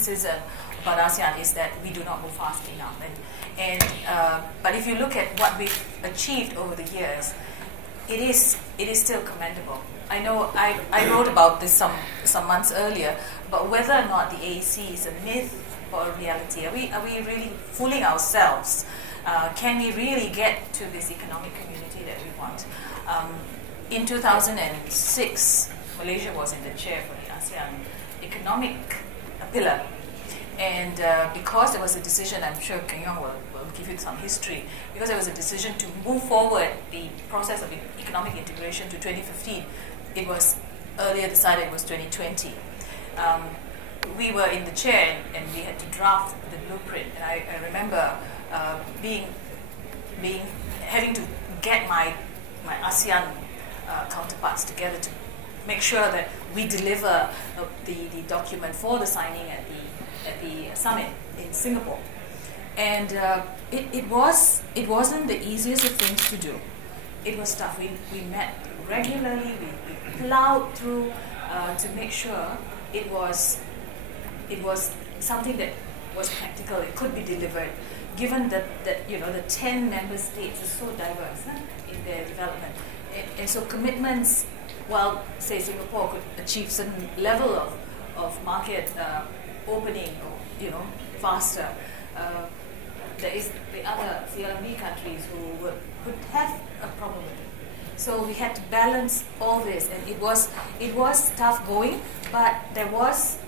criticism about ASEAN is that we do not move fast enough. But if you look at what we've achieved over the years, it is still commendable. I know I wrote about this some months earlier, but whether or not the AEC is a myth or a reality, are we really fooling ourselves? Can we really get to this economic community that we want? In 2006, Malaysia was in the chair for the ASEAN economic pillar. And because there was a decision, I'm sure Keng Yong will give you some history, because there was a decision to move forward the process of economic integration to 2015, it was earlier decided it was 2020. We were in the chair and we had to draft the blueprint. And I remember having to get my ASEAN counterparts together to make sure that we deliver the document for the signing at the summit in Singapore. And it wasn't the easiest of things to do. It was tough. We met regularly. We plowed through to make sure it was something that was practical. It could be delivered, given that the 10 member states are so diverse in their development, and so commitments. While say Singapore could achieve certain level of market opening, faster, there is the other CLMV countries who could have a problem with it. So we had to balance all this, and it was tough going, but there was,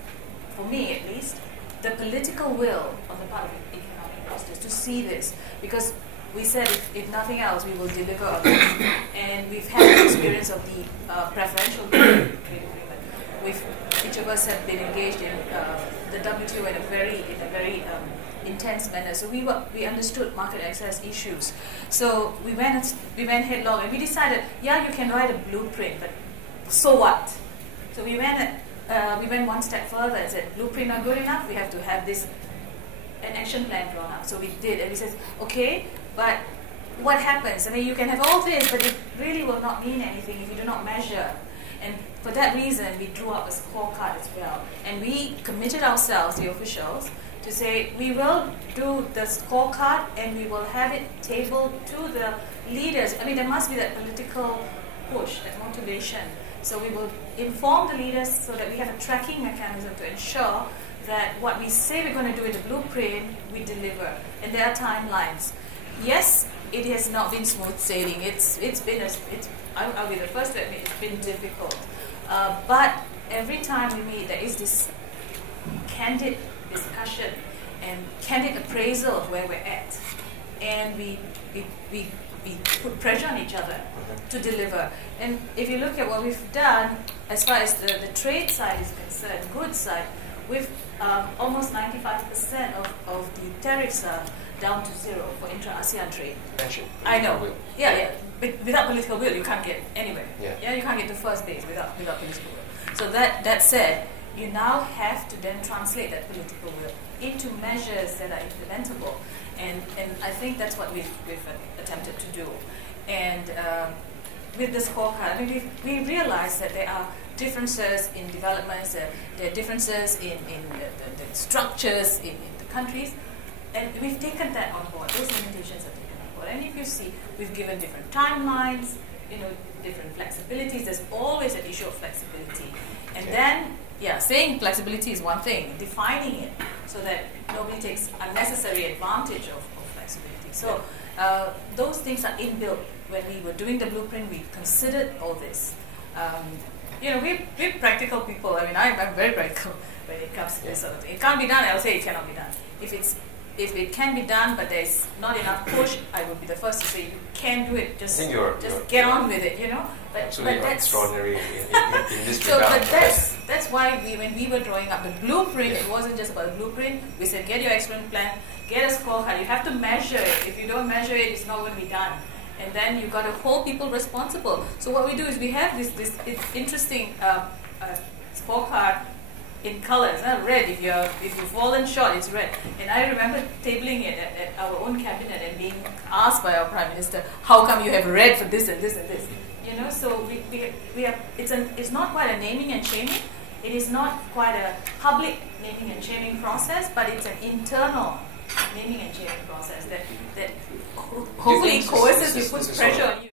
for me at least, the political will on the part of the economic investors to see this, because we said if nothing else, we will deliver on this. And we've had the experience of the preferential trade agreement. Each of us have been engaged in the WTO in a very intense manner. So we understood market access issues. So we went headlong, and we decided, you can write a blueprint, but so what? So we went one step further and said, blueprint not good enough, we have to have an action plan drawn up. So we did, and we said, okay, but what happens? I mean, you can have all this, but it really will not mean anything if you do not measure. And for that reason, we drew up a scorecard as well. And we committed ourselves, the officials, to say we will do the scorecard and we will have it tabled to the leaders. I mean, there must be that political push, that motivation. So we will inform the leaders so that we have a tracking mechanism to ensure that what we say we're going to do in the blueprint, we deliver. And there are timelines. Yes, it has not been smooth sailing. I'll be the first to admit it's been difficult. But every time we meet, there is this candid discussion and candid appraisal of where we're at. And we put pressure on each other to deliver. And if you look at what we've done, as far as the trade side is concerned, goods side, we've almost 95% of the tariffs are down to zero for intra-ASEAN trade. I know. Yeah. But without political will, you can't get anywhere. Yeah, you can't get to first base without political will. So that said, you now have to then translate that political will into measures that are implementable. And I think that's what we've attempted to do. And with the scorecard, I mean, we realized that there are differences in developments, there are differences in the structures in the countries, and we've taken that on board. Those limitations are taken on board. And if you see, we've given different timelines, different flexibilities. There's always an issue of flexibility. And then, saying flexibility is one thing, defining it so that nobody takes unnecessary advantage of flexibility. So those things are inbuilt. When we were doing the blueprint, we considered all this. We're practical people. I mean, I'm very practical when it comes to this sort of thing. It can't be done, I'll say it cannot be done. If it can be done, but there's not enough push, I would be the first to say you can do it. Just get on with it, But that's extraordinary in this regard. But that's why when we were drawing up the blueprint, it wasn't just about the blueprint. We said, get your action plan, get a scorecard. You have to measure it. If you don't measure it, it's not going to be done. And then you've got to hold people responsible. So what we do is we have this interesting scorecard in colors. Red, if you've fallen short, it's red. And I remember tabling it at our own cabinet and being asked by our Prime Minister, how come you have red for this and this and this? So we have, it's not quite a naming and shaming. it is not quite a public naming and shaming process, but it's an internal naming and shaming process that hopefully coerces you, puts pressure on you.